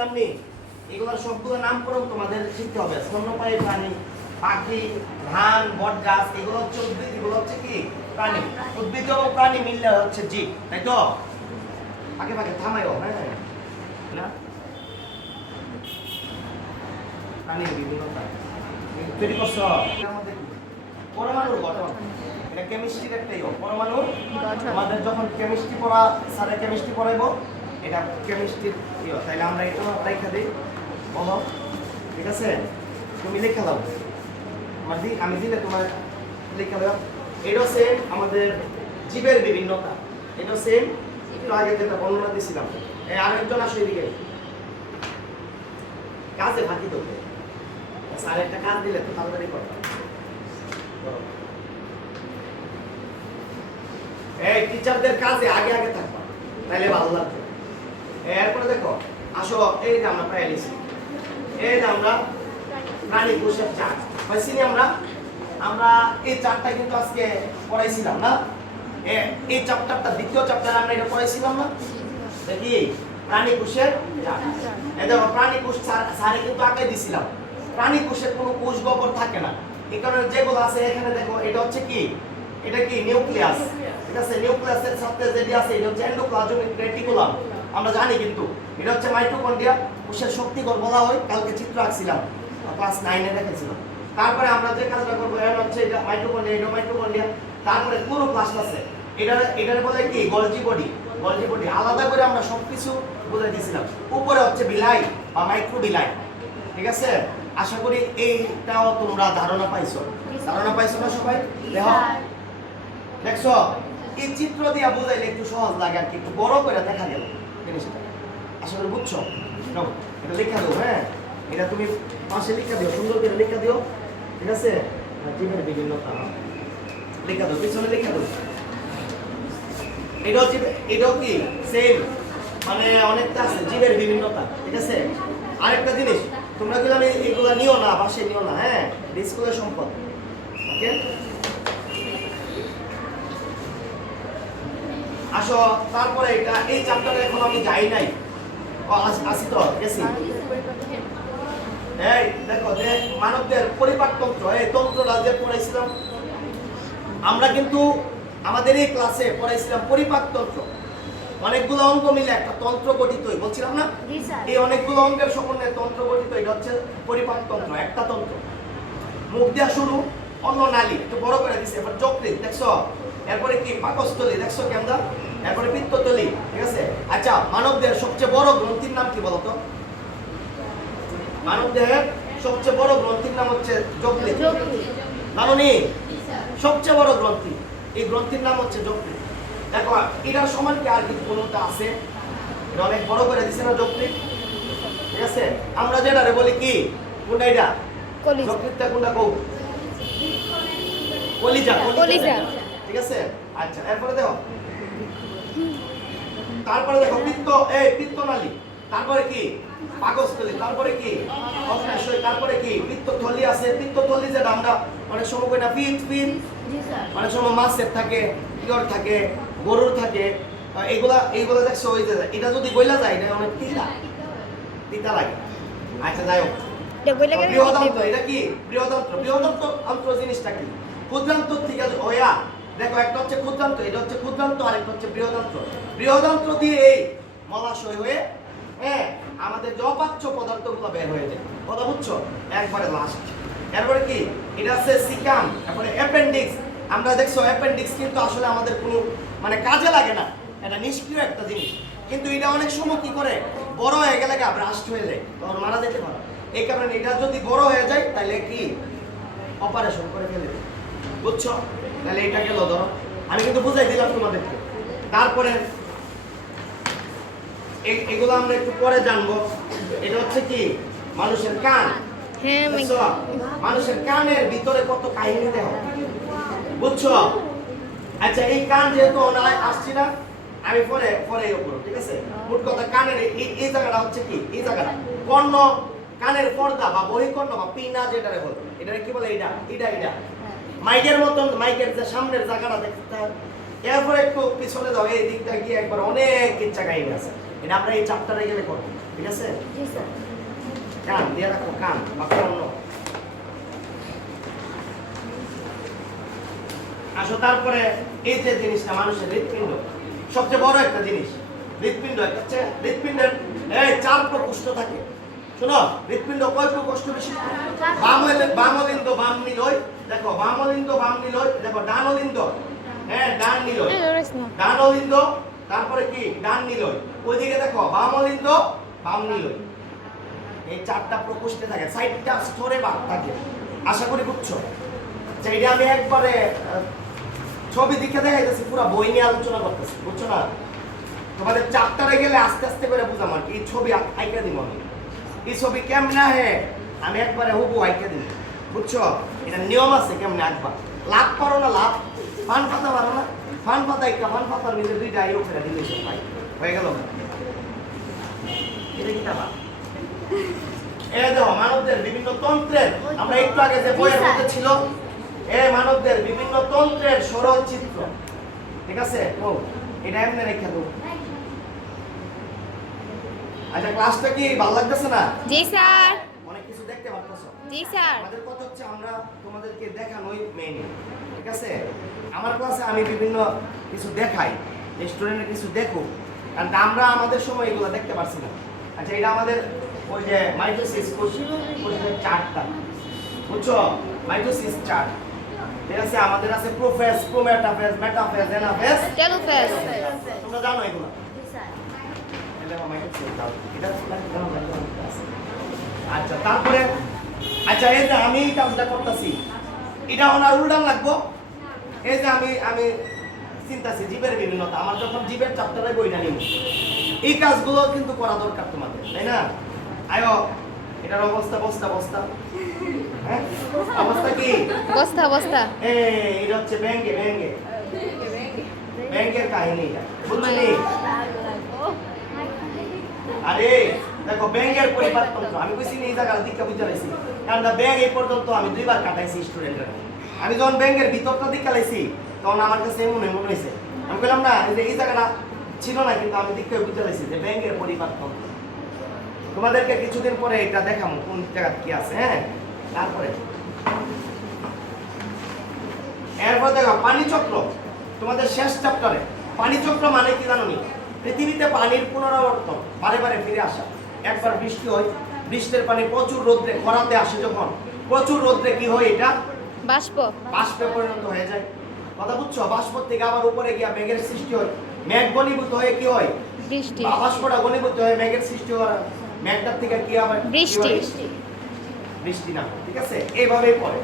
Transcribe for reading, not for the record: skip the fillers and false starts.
পড়াইছিলাম নি, এগুলোর সবগুলো নামকরণ তোমাদের শিখতে হবে। স্তন্যপায়ী প্রাণী, পাখি, ধান, বট গাছ, এগুলো হচ্ছে উদ্ভিদ, এগুলো হচ্ছে কি প্রাণী। উদ্ভিদ ও প্রাণী মিললে হচ্ছে জীব, তাই তো? আগে ভাগে থামাইও, হ্যাঁ না, প্রাণীর বিভিন্নতা তৈরি করছো। পরমাণুর গঠন, এটা কেমিস্ট্রির একটাই পরমাণু। আমাদের যখন কেমিস্ট্রি পড়া, স্যারের কেমিস্ট্রি পড়াইবো, এটা কেমিস্ট্রির তাইলে আমরা এটা লেখা দিই, বলো ঠিক আছে? তুমি লেখা দাও, আমি দিলে তোমার লেখা দাও। এটা সেম আমাদের জীবের বিভিন্নতা, এটা সেম একটু আগে যেটা বর্ণনা দিয়েছিলাম। আরেকজন আসো এদিকে, কাজে ফাঁকি তোকে স্যার একটা কাজ দিলে তো তাড়াতাড়ি করবে। এই টিচারদের কাজে আগে আগে থাকবা, তাইলে ভালো লাগবে। এরপরে দেখো, আসো এই যে আমরা প্রায় লিখছি, এই যে আমরা প্রাণী কোষের চার্ট পাইছি নি আমরা এই চার্টটা কিন্তু আজকে পড়াইছিলাম না? এই চ্যাপ্টারটা দ্বিতীয় চ্যাপ্টারে আমরা এটা পড়াইছিলাম না? দেখি প্রাণী কোষের চার্ট। এই দেখো প্রাণী কোষ স্যারে কিন্তু আগে দিছিলাম। প্রাণী কোষের কোনো কোষ গহ্বর থাকে না, এই কারণে যেগুলো আছে এখানে দেখো, এটা হচ্ছে কি, এটা কি নিউক্লিয়াস, ঠিক আছে? নিউক্লিয়াসের সাথে যেটি আছে এটা হচ্ছে এন্ডোপ্লাজমিক রেটিকুলাম, আমরা জানি। কিন্তু এটা হচ্ছে মাইটোকন্ড্রিয়া, কোষের শক্তিকর বলা হয়, কালকে চিত্র আঁকছিলাম, ক্লাস 9 এ দেখেছিলাম। তারপরে আমরা যে কাজটা করব, এটা হচ্ছে এটা মাইটোকন্ড্রিয়া, এটা মাইটোকন্ড্রিয়া। তারপরে ক্লোরোপ্লাস্ট আছে, এটার বলে কি গলজি বডি। গলজি বডি আলাদা করে আমরা সবকিছু বুঝাই দিয়েছিলাম। উপরে হচ্ছে বিলাই বা মাইক্রো বিলাই, ঠিক আছে? আশা করি এইটাও তোমরা ধারণা পাইছো না সবাই? দেখো, দেখছো এই চিত্র দিয়া বুঝাইলে একটু সহজ লাগে আর কি, একটু বড় করে দেখা গেল জিনিসটা। আশা করি বুঝছো। এটা লেখা দাও, হ্যাঁ এটা তুমি পাশে লিখে দিও, সুন্দর করে লিখে দিও, ঠিক আছে? জীবের বিভিন্নতা লেখা দাও, পিছনে লেখা দাও। এটাও কি সেম, মানে অনেকটা আছে জীবের বিভিন্নতা, ঠিক আছে? আরেকটা জিনিস, তোমরা কিন্তু আমি এগুলা নিও না, বাসে নিও না, হ্যাঁ স্কুলের সম্পদ, ওকে? আসো তারপরে এটা এই চ্যাপ্টারে এখন আমি যাই নাই, আসি তো গেছি। এই দেখো যে মানবদের পরিপাকতন্ত্র, এই তন্ত্রটা যে পড়াইছিলাম আমরা, কিন্তু আমাদের এই ক্লাসে পড়াইছিলাম পরিপাকতন্ত্র। অনেকগুলো অঙ্গ মিলে একটা তন্ত্র গঠিত, বলছিলাম না? এই অনেকগুলো অঙ্গের সমন্বয়ে তন্ত্র গঠিত, এটা হচ্ছে পরিপাকতন্ত্র, একটা তন্ত্র। মুখ দিয়া শুরু, অন্য নালী একটু বড় করে দিছে, এবার যকৃৎ দেখছো, এরপরে কি পাকস্থলী দেখছো কেমন, এরপরে পিত্তথলি, ঠিক আছে? আচ্ছা, মানবদেহের সবচেয়ে বড় গ্রন্থির নাম কি বলতো? মানবদেহের সবচেয়ে বড় গ্রন্থির নাম হচ্ছে যকৃৎ, জানো নি? সবচেয়ে বড় গ্রন্থি, এই গ্রন্থির নাম হচ্ছে যকৃৎ। দেখো এটার সমান কি আর কিছু কোনটা আছে? এটা অনেক বড় করে দিছে না যকৃৎ, ঠিক আছে? আমরা যেটারে বলি কি, কোনটা এটা? যকৃৎটা কোনটা কও? কলিজা, ঠিক আছে? আচ্ছা, এরপরে দেখো, তারপরে দেখো পিত্তনালী, তারপরে কি পাকস্থলী, তারপরে কি অগ্ন্যাশয়, তারপরে কি পিত্তথলি আছে। পিত্তথলি যেটা আমরা অনেক সময় কই না পিত্ত, অনেক সময় মাছের থাকে, ইয়র থাকে, গরুর থাকে, এইগুলা দেখছো, ওই যে এটা যদি গইলা যায় এটা অনেক তিতা লাগে। আচ্ছা যাই হোক, বৃহদান্ত্র, এটা কি বৃহদান্ত্র জিনিসটা কি? ক্ষুদ্রান্ত থেকে ওয়া দেখো, একটা হচ্ছে ক্ষুদ্রান্ত, এটা হচ্ছে ক্ষুদ্রান্ত, আর একটা হচ্ছে বৃহদান্ত্র। বৃহদান্ত্র দিয়ে এই মলাশয় হয়ে, হ্যাঁ, আমাদের যে অপাচ্য পদার্থগুলো বের হয়ে যায়, কথা বুঝছো? একবারে লাস্ট। এরপরে কি, এটা আছে সিকাম, তারপরে অ্যাপেন্ডিক্স। আমরা দেখছো অ্যাপেন্ডিক্স কিন্তু আসলে আমাদের কোনো মানে কাজে লাগে না, এটা নিষ্ক্রিয় একটা জিনিস, কিন্তু এটা অনেক সময় কি করে বড় হয়ে গেলে ব্রাস্ট হয়ে যায়, তখন মারা যেতে পারে। এই কারণে এটা যদি বড় হয়ে যায় তাহলে কি অপারেশন করে ফেলে, বুঝছো? তাহলে এটা গেল, ধরো আমি কিন্তু বুঝাই দিলাম তোমাদেরকে। তারপরে এগুলো আমরা একটু পরে জানবো। এটা হচ্ছে কি মানুষের কান, মানুষের কানের ভিতরে কত কাহিনী দেখো, বুঝছো? আচ্ছা, এই কান যেহেতু আসছি না, আমি পরে উপর, ঠিক আছে? মোট কথা কানের এই জায়গাটা হচ্ছে কি, এই জায়গাটা কর্ণ, কানের পর্দা বা বহিকর্ণ বা পিনা যেটারে বলে, এটারে কি বলে? এটা মাইকের মতন, মাইকের যে সামনের জায়গাটা দেখতে। এরপরে একটু পিছনে যাও, এই দিকটা গিয়ে একবার অনেক ইচ্ছা কাহিনী আছে, এটা আমরা এই চ্যাপ্টারে গেলে করবো। ঠিক আছে? জি স্যার। কান দিয়ে রাখো, কান বাকি অন্য। আসো তারপরে এই যে জিনিসটা মানুষের হৃৎপিণ্ড, সবচেয়ে বড় একটা জিনিস হৃৎপিণ্ড। একটা হচ্ছে হৃৎপিণ্ডের এই 4 প্রকোষ্ঠ থাকে। শোনো, হৃৎপিণ্ড কয় প্রকোষ্ঠ বেশি? বামলিন্দ বাম নিলয়, দেখো বামলিন্দ বাম নিলয়, দেখো ডানলিন্দ, হ্যাঁ ডান নিলয়, ডানলিন্দ, তারপরে কি ডান নিলয়, ওইদিকে দেখো বামলিন্দ বাম নিলয়। এই 4টা প্রকোষ্ঠে থাকে, 4টা স্তরে ভাগ থাকে। আশা করি বুঝছো। এটা আমি একবারে ছবি দেখে দেখাইতেছি, পুরো বই নিয়ে আলোচনা করতেছি, বুঝছো না? তোমাদের চ্যাপ্টারে গেলে আস্তে আস্তে করে বুঝাম আর কি। এই ছবি আইকা দিব আমি, এই ছবি কেমনে হে আমি একবারে হুবু আইকা দিব, বুঝছো? এটা নিয়ম আছে কেমনে আঁকবা। লাভ পারো না, লাভ ফান পাতা পারো না, ফান পাতা একটা ফান পাতার ভিতরে 2টা আইও ফেরা দিলে ভাই হয়ে গেল। এটা কি টাকা? এই দেখো মানবদের বিভিন্ন তন্ত্রের, আমরা একটু আগে যে বইয়ের মধ্যে ছিল, এই মানবদের বিভিন্ন তন্ত্রের সরল চিত্র, ঠিক আছে? ও এটা এমনি রেখে দেবো। আচ্ছা ক্লাসটা কি ভালো লাগতেছে না? জি স্যার। অনেক কিছু দেখতে পারতেছো? জি স্যার। আমাদের কথা হচ্ছে আমরা তোমাদেরকে দেখানোই মেইন, ঠিক আছে? আমার ক্লাসে আমি বিভিন্ন কিছু দেখাই, স্টুডেন্টরা কিছু দেখুক, কারণ আমরা আমাদের সময় এগুলো দেখতে পারছি না। আচ্ছা এটা আমাদের ওই যে মাইটোসিস কোষের চার্টটা, বুঝছো? মাইটোসিস চার্ট, ঠিক আছে? আমাদের আছে prophase, prometaphase, metaphase, anaphase, telophase. তোমরা জানো এগুলো? জি স্যার। আচ্ছা তারপরে, আচ্ছা এই যে আমি এই কাজটা করতেছি, এটা ওনার উল্টান লাগবো। এই যে আমি চিন্তাছি জীবের বিভিন্নতা, আমার যখন জীবের চ্যাপ্টারে বইটা নিব, এই কাজগুলো কিন্তু করা দরকার তোমাদের, তাই না? আয়ো এটার অবস্থা বস্তা বস্তা, হ্যাঁ অবস্থা কি? বস্তা বস্তা। এটা হচ্ছে ব্যাংকে ব্যাংকের কাহিনী, এটা বুঝলি? আরে দেখো ব্যাংকের পরিপাটতন্ত্র আমি কইছি এই জায়গাটা দীক্ষা বুঝতে পারছি, কারণ ব্যাংক এই পর্যন্ত আমি 2বার কাটাইছি স্টুডেন্টরা। আমি যখন ব্যাংকের ভিতরটা দীক্ষা লাইছি তখন আমার কাছে মনে হয়েছে, আমি বললাম না এই জায়গাটা ছিল না, কিন্তু আমি দীক্ষা বুঝতে পারছি যে ব্যাংকের পরিপাটতন্ত্র। তোমাদেরকে কিছুদিন পরে এটা দেখাবো কোন জায়গা কি আছে, হ্যাঁ? তারপরে এরপর দেখো পানি চক্র, তোমাদের শেষ চ্যাপ্টারে। পানি চক্র মানে কি জানো নি? পৃথিবীতে পানির পুনরাবর্তন, বারে বারে ফিরে আসা। একবার বৃষ্টি হয়, বৃষ্টির পানি প্রচুর রোদ্রে খরাতে আসে, যখন প্রচুর রোদ্রে কি হয় এটা বাষ্প। বাষ্পে পরিণত হয়ে যায়। কথা বুঝছো? বাষ্প থেকে আবার উপরে গিয়া মেঘের সৃষ্টি হয়, মেঘ ঘনীভূত হয়ে কি হয়? বৃষ্টি। বাষ্পটা ঘনীভূত হয়ে মেঘের সৃষ্টি হয়, মেঘটার থেকে কি আবার বৃষ্টি। বৃষ্টি না, ঠিক আছে? এইভাবেই পড়ে।